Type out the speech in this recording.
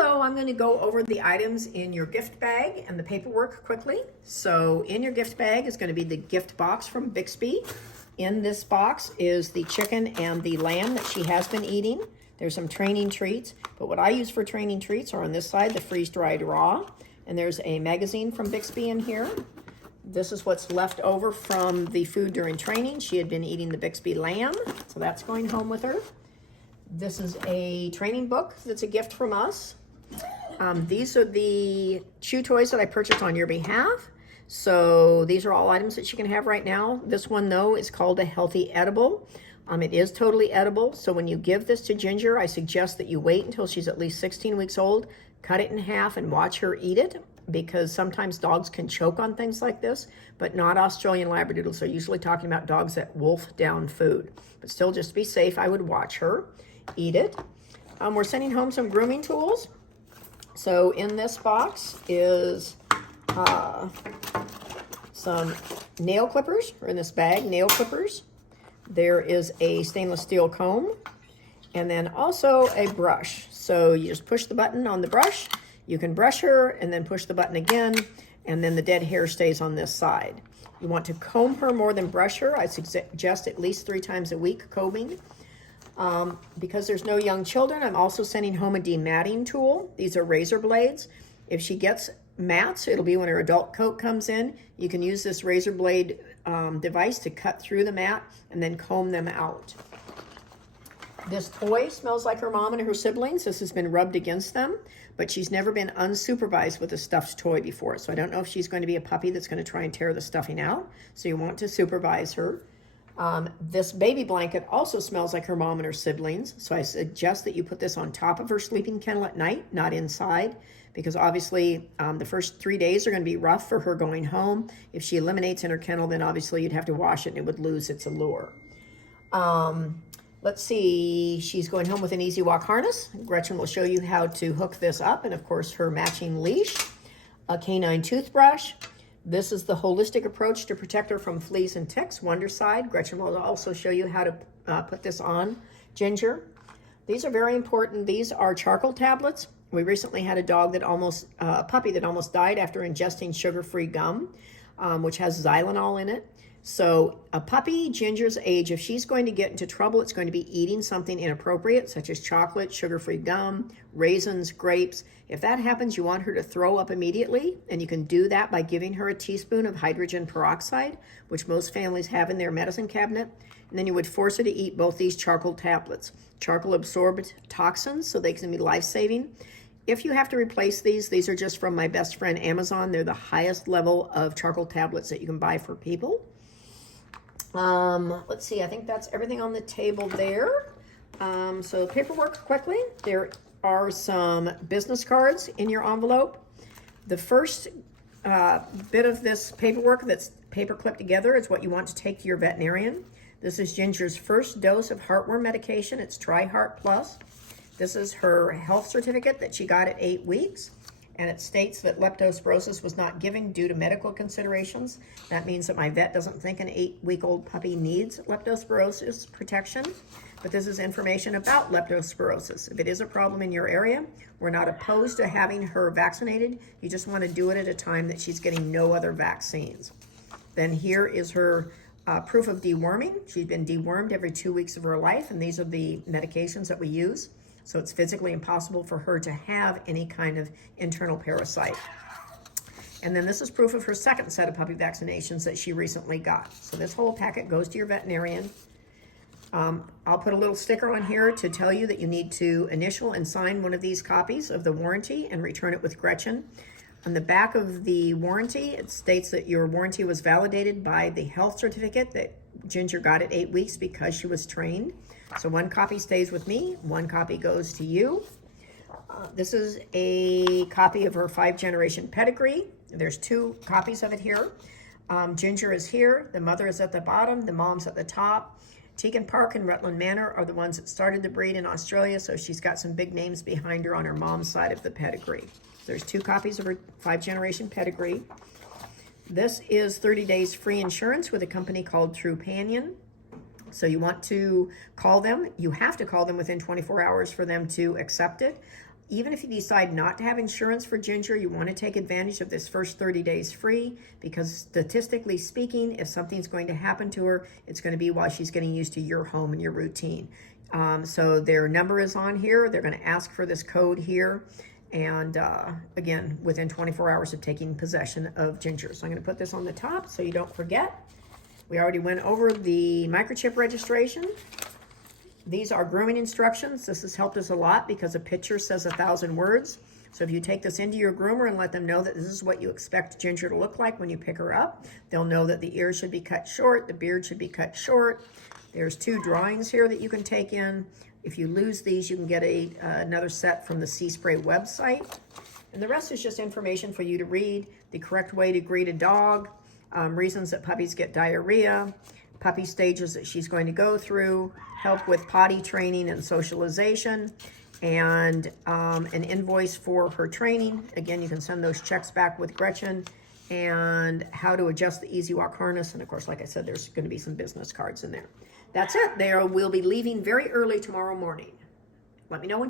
Hello, I'm going to go over the items in your gift bag and the paperwork quickly. So in your gift bag is going to be the gift box from Bixby. In this box is the chicken and the lamb that she has been eating. There's some training treats, but what I use for training treats are on this side, the freeze-dried raw. And there's a magazine from Bixby in here. This is what's left over from the food during training. She had been eating the Bixby lamb, so that's going home with her. This is a training book that's a gift from us. These are the chew toys that I purchased on your behalf. So these are all items that she can have right now. This one, though, is called a healthy edible. It is totally edible. So when you give this to Ginger, I suggest that you wait until she's at least 16 weeks old, cut it in half and watch her eat it, because sometimes dogs can choke on things like this, but not Australian Labradoodles. So usually talking about dogs that wolf down food. But still, just be safe. I would watch her eat it. We're sending home some grooming tools. So in this box is some nail clippers, or in this bag, nail clippers. There is a stainless steel comb, and then also a brush. So you just push the button on the brush. You can brush her and then push the button again, and then the dead hair stays on this side. You want to comb her more than brush her. I suggest at least 3 times a week combing. Because there's no young children, I'm also sending home a dematting tool. These are razor blades. If she gets mats, it'll be when her adult coat comes in. You can use this razor blade device to cut through the mat and then comb them out. This toy smells like her mom and her siblings. This has been rubbed against them, but she's never been unsupervised with a stuffed toy before. So I don't know if she's going to be a puppy that's going to try and tear the stuffing out. So you want to supervise her. This baby blanket also smells like her mom and her siblings, so I suggest that you put this on top of her sleeping kennel at night, not inside, because obviously the first 3 days are going to be rough for her going home. If she eliminates in her kennel, then obviously you'd have to wash it and it would lose its allure. Let's see, she's going home with an Easy Walk harness. Gretchen will show you how to hook this up, and of course her matching leash, a canine toothbrush. This is the holistic approach to protect her from fleas and ticks, Wonderside. Gretchen will also show you how to put this on Ginger. These are very important. These are charcoal tablets. We recently had a puppy that almost died after ingesting sugar-free gum, which has xylitol in it. So a puppy Ginger's age, if she's going to get into trouble, it's going to be eating something inappropriate, such as chocolate, sugar-free gum, raisins, grapes. If that happens, you want her to throw up immediately, and you can do that by giving her a teaspoon of hydrogen peroxide, which most families have in their medicine cabinet. And then you would force her to eat both these charcoal tablets. Charcoal absorbed toxins, so they can be life-saving. If you have to replace these are just from my best friend Amazon. They're the highest level of charcoal tablets that you can buy for people. Let's see, I think that's everything on the table there. So paperwork quickly. There are some business cards in your envelope. The first bit of this paperwork that's paper clipped together is what you want to take to your veterinarian. This is Ginger's first dose of heartworm medication. It's Tri-Heart Plus. This is her health certificate that she got at 8 weeks. And it states that leptospirosis was not given due to medical considerations. That means that my vet doesn't think an 8-week-old puppy needs leptospirosis protection. But this is information about leptospirosis. If it is a problem in your area, we're not opposed to having her vaccinated. You just want to do it at a time that she's getting no other vaccines. Then here is her proof of deworming. She's been dewormed every 2 weeks of her life, and these are the medications that we use. So it's physically impossible for her to have any kind of internal parasite. And then this is proof of her second set of puppy vaccinations that she recently got. So this whole packet goes to your veterinarian. I'll put a little sticker on here to tell you that you need to initial and sign one of these copies of the warranty and return it with Gretchen. On the back of the warranty, it states that your warranty was validated by the health certificate that Ginger got at 8 weeks because she was trained. So 1 copy stays with me, 1 copy goes to you. This is a copy of her 5-generation pedigree. There's 2 copies of it here. Ginger is here, the mother is at the bottom, the mom's at the top. Tegan Park and Rutland Manor are the ones that started the breed in Australia, so she's got some big names behind her on her mom's side of the pedigree. There's 2 copies of her 5-generation pedigree. This is 30 days free insurance with a company called Trupanion. So you want to call them. You have to call them within 24 hours for them to accept it. Even if you decide not to have insurance for Ginger, you want to take advantage of this first 30 days free, because statistically speaking, if something's going to happen to her, it's going to be while she's getting used to your home and your routine. So their number is on here. They're going to ask for this code here. And again, within 24 hours of taking possession of Ginger. So I'm going to put this on the top so you don't forget. We already went over the microchip registration. These are grooming instructions. This has helped us a lot because a picture says 1,000 words. So if you take this into your groomer and let them know that this is what you expect Ginger to look like when you pick her up, they'll know that the ears should be cut short, the beard should be cut short. There's 2 drawings here that you can take in. If you lose these, you can get another set from the Sea Spray website. And the rest is just information for you to read. The correct way to greet a dog, reasons that puppies get diarrhea, puppy stages that she's going to go through, help with potty training and socialization, and an invoice for her training. Again, you can send those checks back with Gretchen, and how to adjust the Easy Walk harness. And of course, like I said, there's going to be some business cards in there. That's it. We'll be leaving very early tomorrow morning. Let me know when